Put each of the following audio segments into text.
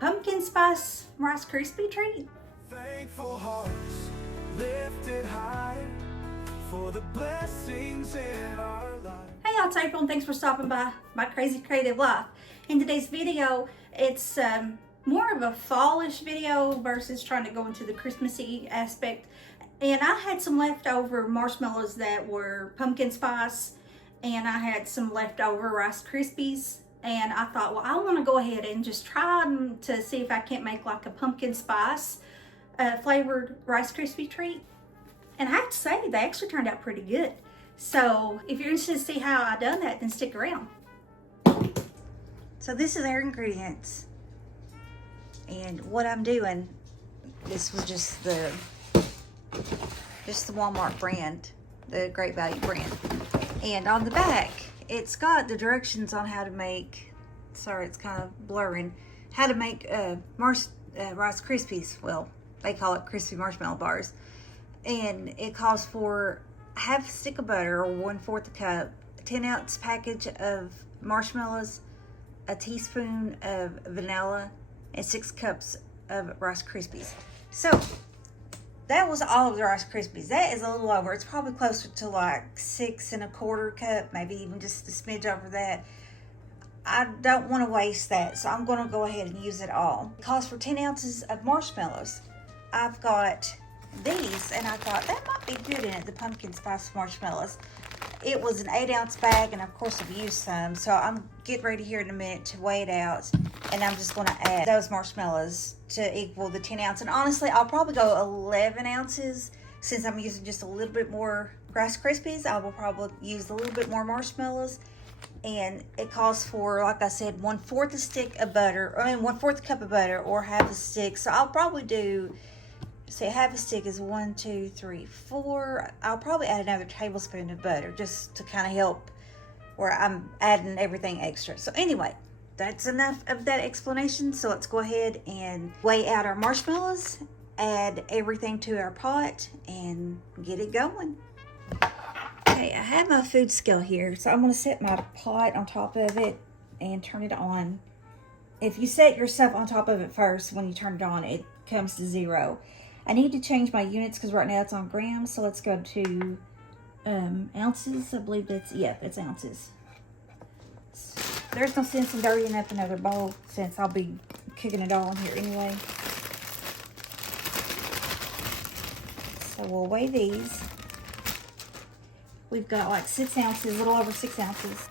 pumpkin spice Rice Krispie treat. Thankful hearts lifted high for the blessings in our life. Hey y'all, it's April and thanks for stopping by my crazy creative life. In today's video, it's more of a fallish video versus trying to go into the Christmassy aspect. And I had some leftover marshmallows that were pumpkin spice, and I had some leftover Rice Krispies. And I thought, well, I want to go ahead and just try them to see if I can't make like a pumpkin spice flavored Rice Krispie treat. And I have to say, they actually turned out pretty good. So if you're interested to see how I done that, then stick around. So this is their ingredients. And what I'm doing, this was just the Walmart brand, the Great Value brand. And on the back, it's got the directions on how to make, sorry, it's kind of blurring, how to make Rice Krispies. Well, they call it crispy marshmallow bars. And it calls for half a stick of butter, or 1/4 a cup, a 10-ounce package of marshmallows, a teaspoon of vanilla, and 6 cups of Rice Krispies. So that was all of the Rice Krispies. That is a little over. It's probably closer to like 6 1/4 cup, maybe even just a smidge over that. I don't want to waste that, so I'm going to go ahead and use it all. It calls for 10 ounces of marshmallows. I've got these, and I thought that might be good in it, the pumpkin spice marshmallows. It was an 8-ounce bag, and of course I've used some, so I'm getting ready here in a minute to weigh it out, and I'm just going to add those marshmallows to equal the 10 ounce. And honestly, I'll probably go 11 ounces since I'm using just a little bit more Rice Krispies. I will probably use a little bit more marshmallows, and it calls for, like I said, 1/4 a stick of butter, 1/4 cup of butter, or half a stick. So I'll probably do, say half a stick is 1, 2, 3, 4. I'll probably add another tablespoon of butter just to kind of help where I'm adding everything extra. So anyway, that's enough of that explanation. So let's go ahead and weigh out our marshmallows, add everything to our pot, and get it going. Okay, I have my food scale here. So I'm going to set my pot on top of it and turn it on. If you set your stuff on top of it first, when you turn it on, it comes to 0. I need to change my units because right now it's on grams. So let's go to ounces. I believe that's ounces. There's no sense in dirtying up another bowl since I'll be cooking it all in here anyway. So we'll weigh these. We've got like 6 ounces, a little over 6 ounces.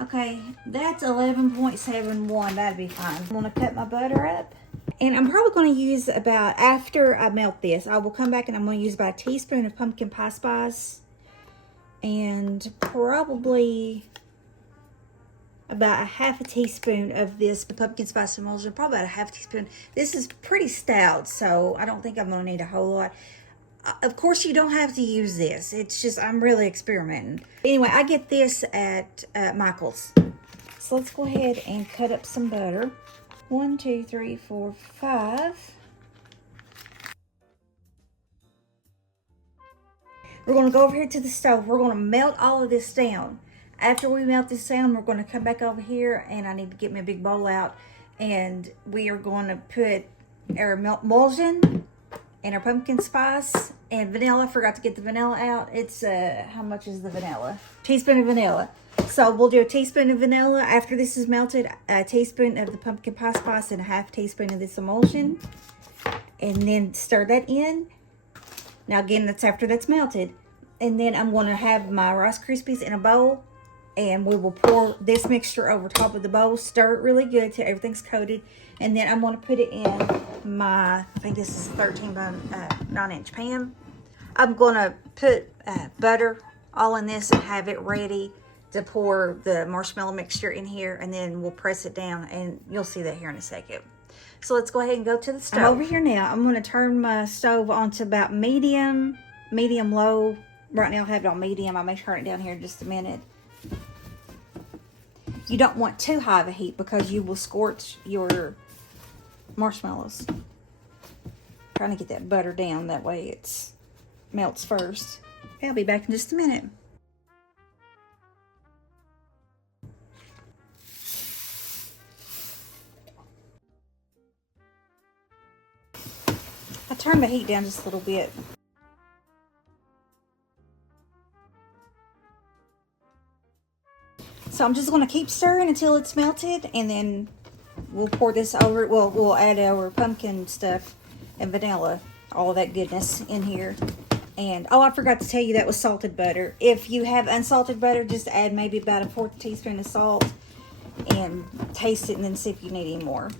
Okay, that's 11.71. That'd be fine. I'm going to cut my butter up. And I'm probably going to use about, after I melt this, I will come back and I'm going to use about a teaspoon of pumpkin pie spice. And probably about a half a teaspoon of this pumpkin spice emulsion. Probably about a half teaspoon. This is pretty stout, so I don't think I'm going to need a whole lot. Of course, you don't have to use this. It's just, I'm really experimenting. Anyway, I get this at Michael's. So let's go ahead and cut up some butter. 1, 2, 3, 4, 5. We're going to go over here to the stove. We're going to melt all of this down. After we melt this down, we're going to come back over here, and I need to get my big bowl out. And we are going to put our emulsion and our pumpkin spice and vanilla. I forgot to get the vanilla out. It's, how much is the vanilla? Teaspoon of vanilla. So we'll do a teaspoon of vanilla. After this is melted, a teaspoon of the pumpkin pie spice and a half teaspoon of this emulsion. And then stir that in. Now again, that's after that's melted. And then I'm going to have my Rice Krispies in a bowl. And we will pour this mixture over top of the bowl. Stir it really good till everything's coated. And then I'm going to put it in my, I think this is 13 by 9-inch pan. I'm going to put butter all in this and have it ready to pour the marshmallow mixture in here. And then we'll press it down, and you'll see that here in a second. So let's go ahead and go to the stove. I'm over here now. I'm going to turn my stove on to about medium low. Right now I have it on medium. I may turn it down here in just a minute. You don't want too high of a heat because you will scorch your marshmallows. Trying to get that butter down, that way it melts first. Okay, I'll be back in just a minute. turn the heat down just a little bit. So I'm just going to keep stirring until it's melted, and then we'll pour this over. Well, we'll add our pumpkin stuff and vanilla, all that goodness in here. And oh, I forgot to tell you that was salted butter. If you have unsalted butter, just add maybe about a 1/4 teaspoon of salt and taste it, and then see if you need any more.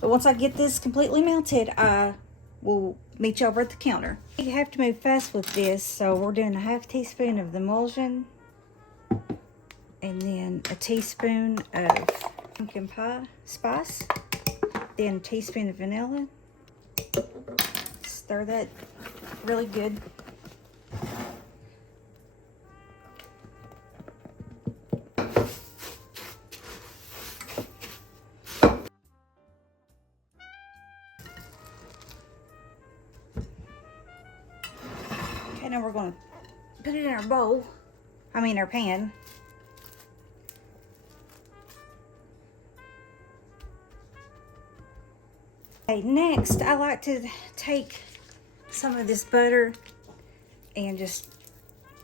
But once I get this completely melted, I will meet you over at the counter. You have to move fast with this, so we're doing a 1/2 teaspoon of the emulsion, and then a teaspoon of pumpkin pie spice, then a teaspoon of vanilla. Stir that really good. Okay, now we're going to put it in our bowl. Our pan. Okay, next I like to take some of this butter and just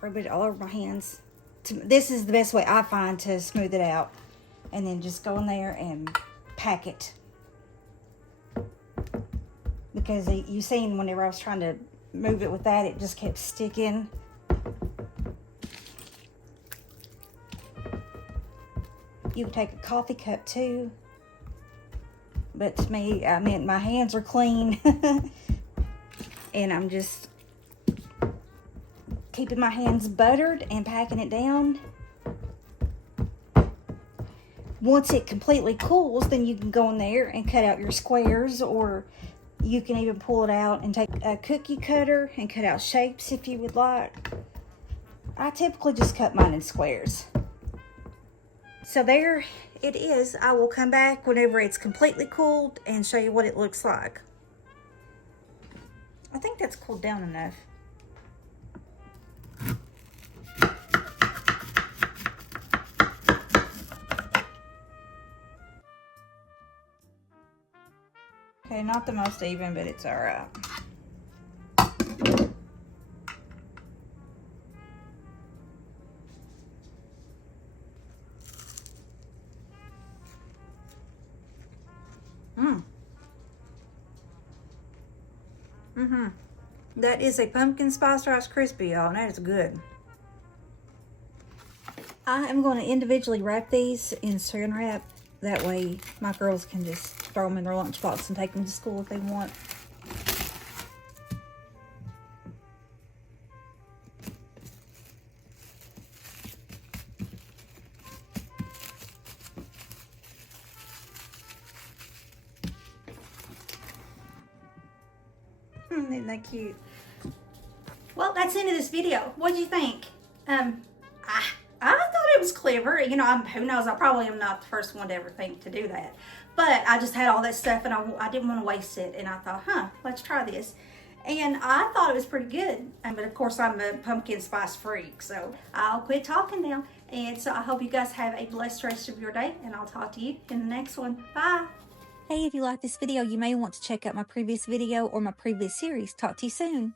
rub it all over my hands. This is the best way I find to smooth it out. And then just go in there and pack it. Because you seen whenever I was trying to move it with that, it just kept sticking. You can take a coffee cup too. But to me, my hands are clean. And I'm just keeping my hands buttered and packing it down. Once it completely cools, then you can go in there and cut out your squares, or you can even pull it out and take a cookie cutter and cut out shapes if you would like. I typically just cut mine in squares. So there it is. I will come back whenever it's completely cooled and show you what it looks like. I think that's cooled down enough. Okay, not the most even, but it's all right. That is a pumpkin spice Rice Krispie, y'all, and that is good. I am going to individually wrap these in saran wrap. That way my girls can just throw them in their lunchbox and take them to school if they want. Isn't that cute? Well, that's the end of this video. What did you think? I thought it was clever. You know, who knows? I probably am not the first one to ever think to do that. But I just had all that stuff, and I didn't want to waste it. And I thought, let's try this. And I thought it was pretty good. But of course, I'm a pumpkin spice freak, so I'll quit talking now. And so I hope you guys have a blessed rest of your day, and I'll talk to you in the next one. Bye. Hey, if you like this video, you may want to check out my previous video or my previous series. Talk to you soon.